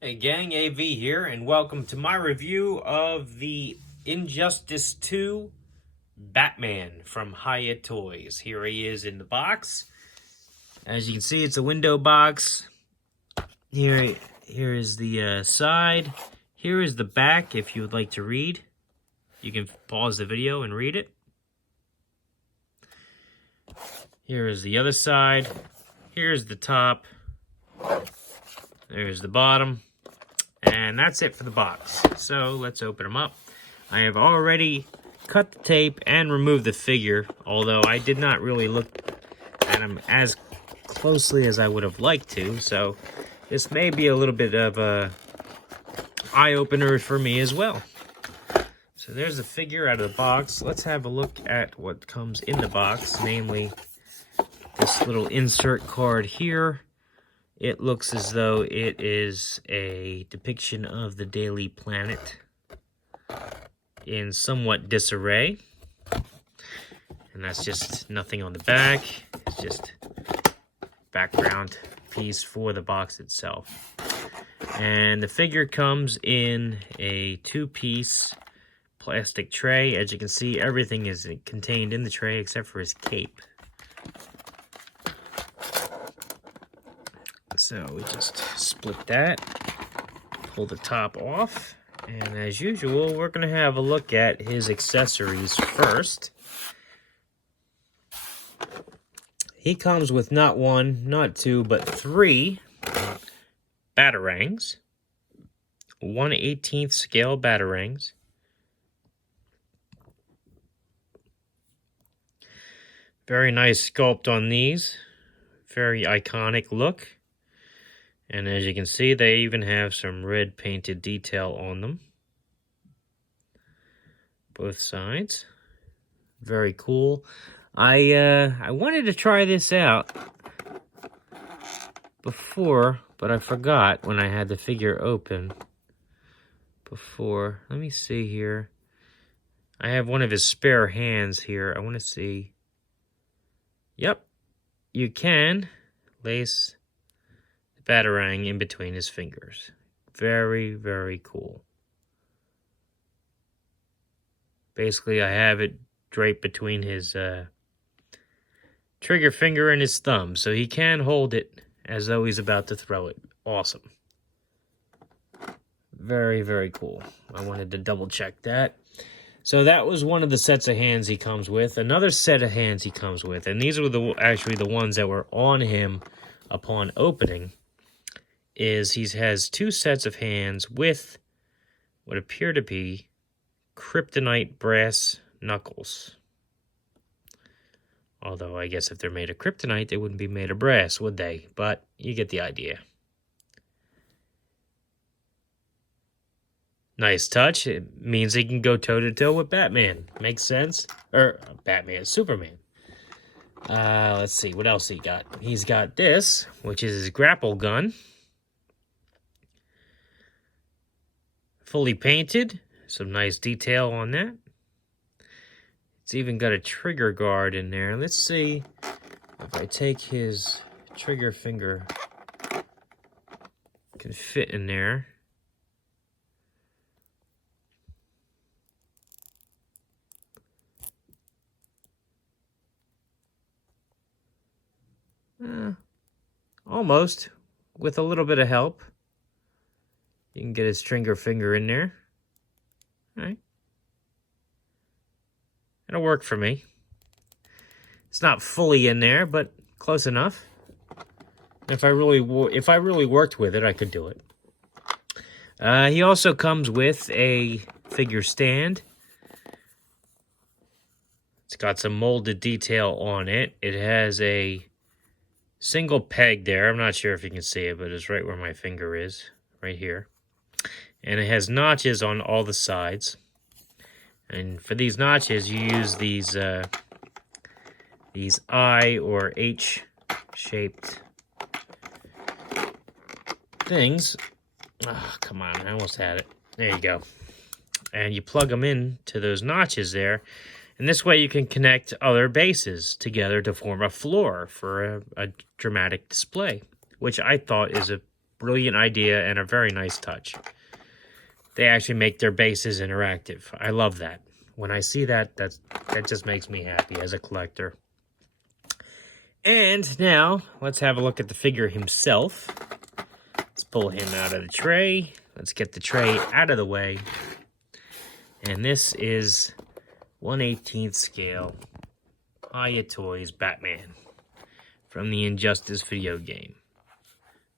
Hey gang, AV here, and welcome to my review of the Injustice 2 Batman from Hiya Toys. Here he is in the box. As you can see, it's a window box. Here is the side. Here is the back if you would like to read. You can pause the video and read it. Here is the other side. Here's the top. There's the bottom. And that's it for the box. So let's open them up. I have already cut the tape and removed the figure, although I did not really look at them as closely as I would have liked to. So this may be a little bit of a eye-opener for me as well. So there's the figure out of the box. Let's have a look at what comes in the box, namely this little insert card here. It looks as though it is a depiction of the Daily Planet in somewhat disarray. And that's just nothing on the back. It's just background piece for the box itself. And the figure comes in a two-piece plastic tray. As you can see, everything is contained in the tray except for his cape. So we just split that, pull the top off, and as usual, we're going to have a look at his accessories first. He comes with not one, not two, but three batarangs. 1/18 scale batarangs. Very nice sculpt on these. Very iconic look. And as you can see, they even have some red painted detail on them. Both sides. Very cool. I wanted to try this out before, but I forgot when I had the figure open before. Let me see here. I have one of his spare hands here. I want to see. Yep, you can lace batarang in between his fingers. Very, very cool. Basically, I have it draped between his trigger finger and his thumb, so he can hold it as though he's about to throw it. Awesome. Very, very cool. I wanted to double check that. So that was one of the sets of hands he comes with. Another set of hands he comes with, and these were actually the ones that were on him upon opening, is he has two sets of hands with what appear to be kryptonite brass knuckles. Although I guess if they're made of kryptonite, they wouldn't be made of brass, would they? But you get the idea. Nice touch. It means he can go toe-to-toe with Batman. Makes sense. Or Batman, Superman. Let's see, what else he got? He's got this, which is his grapple gun. Fully painted. Some nice detail on that. It's even got a trigger guard in there. Let's see if I take his trigger finger, can fit in there. Almost, with a little bit of help. You can get his trigger finger in there. All right. It'll work for me. It's not fully in there, but close enough. If I really worked with it, I could do it. He also comes with a figure stand. It's got some molded detail on it. It has a single peg there. I'm not sure if you can see it, but it's right where my finger is, right here. And it has notches on all the sides. And for these notches, you use these I or H-shaped things. Oh, come on, I almost had it. There you go. And you plug them in to those notches there. And this way you can connect other bases together to form a floor for a dramatic display, which I thought is a brilliant idea and a very nice touch. They actually make their bases interactive. I love that. When I see that, that just makes me happy as a collector. And now, let's have a look at the figure himself. Let's pull him out of the tray. Let's get the tray out of the way. And this is 1/18 scale Hiya Toys Batman from the Injustice video game.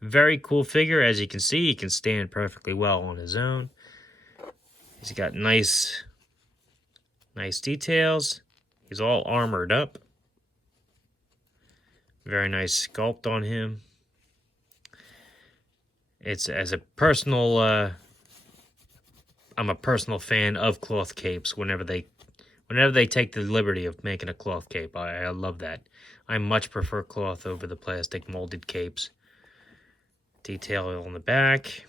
Very cool figure. As you can see, he can stand perfectly well on his own. He's got nice details. He's all armored up. Very nice sculpt on him. It's as a personal, I'm a personal fan of cloth capes. Whenever they take the liberty of making a cloth cape, I love that. I much prefer cloth over the plastic molded capes. Detail on the back.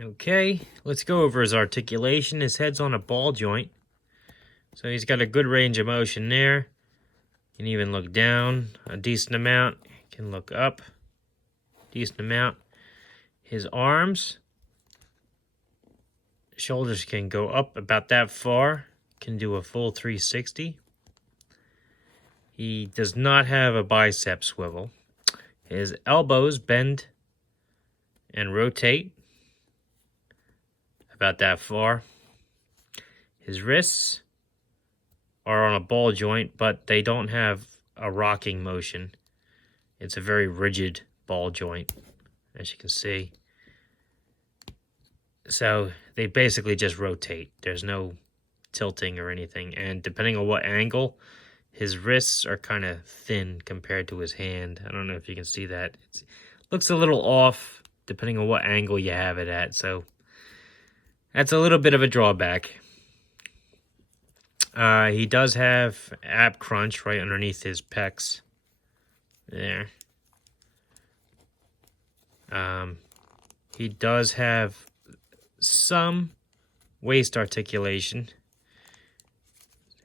Okay, let's go over his articulation. His head's on a ball joint, so he's got a good range of motion there. Can even look down a decent amount. Can look up decent amount. His arms, shoulders can go up about that far. Can do a full 360. He does not have a bicep swivel. His elbows bend and rotate about that far. His wrists are on a ball joint, but they don't have a rocking motion. It's a very rigid ball joint, as you can see. So they basically just rotate. There's no tilting or anything. And depending on what angle, his wrists are kind of thin compared to his hand. I don't know if you can see that. It looks a little off depending on what angle you have it at. So that's a little bit of a drawback. He does have ab crunch right underneath his pecs. There. He does have some waist articulation.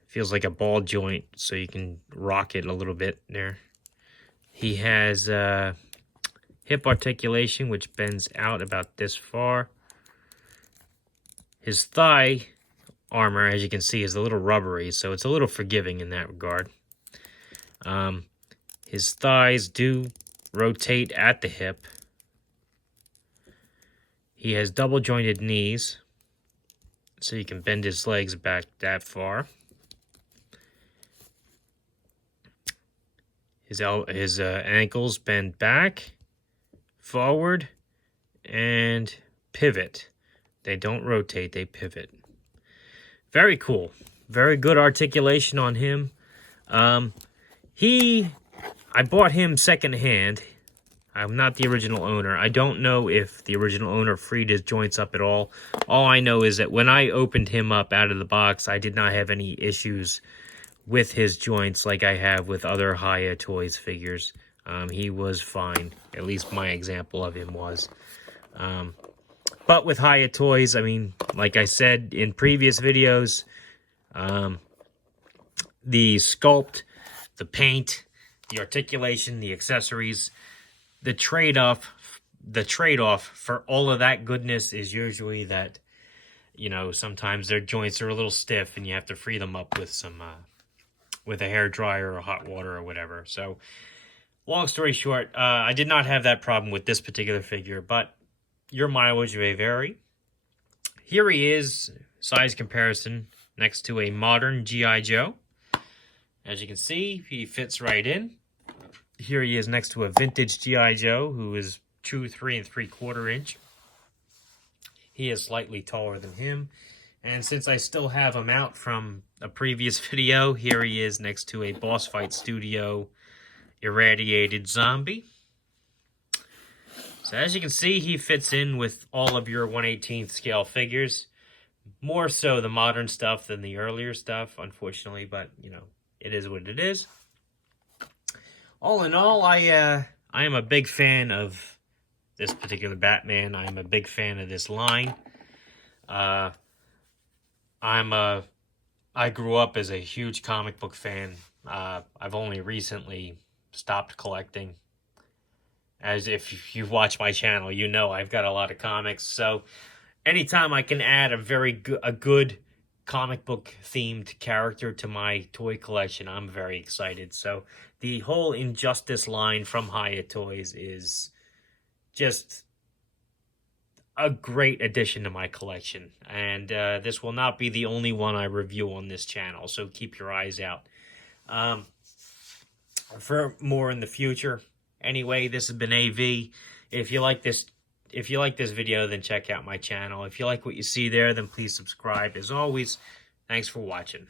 Feels like a ball joint, so you can rock it a little bit there. He has hip articulation, which bends out about this far. His thigh armor, as you can see, is a little rubbery, so it's a little forgiving in that regard. His thighs do rotate at the hip. He has double jointed knees, so you can bend his legs back that far. His ankles bend back, forward, and pivot. They don't rotate, they pivot. Very cool. Very good articulation on him. I bought him secondhand. I'm not the original owner. I don't know if the original owner freed his joints up at all. All I know is that when I opened him up out of the box, I did not have any issues with his joints like I have with other Hiya Toys figures. He was fine. At least my example of him was. But with Hiya Toys, I mean, like I said in previous videos, the sculpt, the paint, the articulation, the accessories, the trade-off for all of that goodness is usually that, you know, sometimes their joints are a little stiff and you have to free them up with some, with a hair dryer or hot water or whatever. So, long story short, I did not have that problem with this particular figure, but your mileage may vary. Here he is, size comparison, next to a modern G.I. Joe. As you can see, he fits right in. Here he is next to a vintage G.I. Joe, who is true 3 3/4 inch. He is slightly taller than him. And since I still have him out from a previous video, here he is next to a Boss Fight Studio irradiated zombie. So as you can see, he fits in with all of your 1/18 scale figures. More so the modern stuff than the earlier stuff, unfortunately, but, you know, it is what it is. All in all, I am a big fan of this particular Batman. I am a big fan of this line. I'm a I grew up as a huge comic book fan. I've only recently stopped collecting. As if you've watched my channel, you know I've got a lot of comics. So anytime I can add a good comic book themed character to my toy collection, I'm very excited. So the whole Injustice line from Hiya Toys is just a great addition to my collection. And this will not be the only one I review on this channel, so keep your eyes out um, for more in the future. Anyway, this has been AV. If you like this video, then check out my channel. If you like what you see there, then please subscribe. As always, thanks for watching.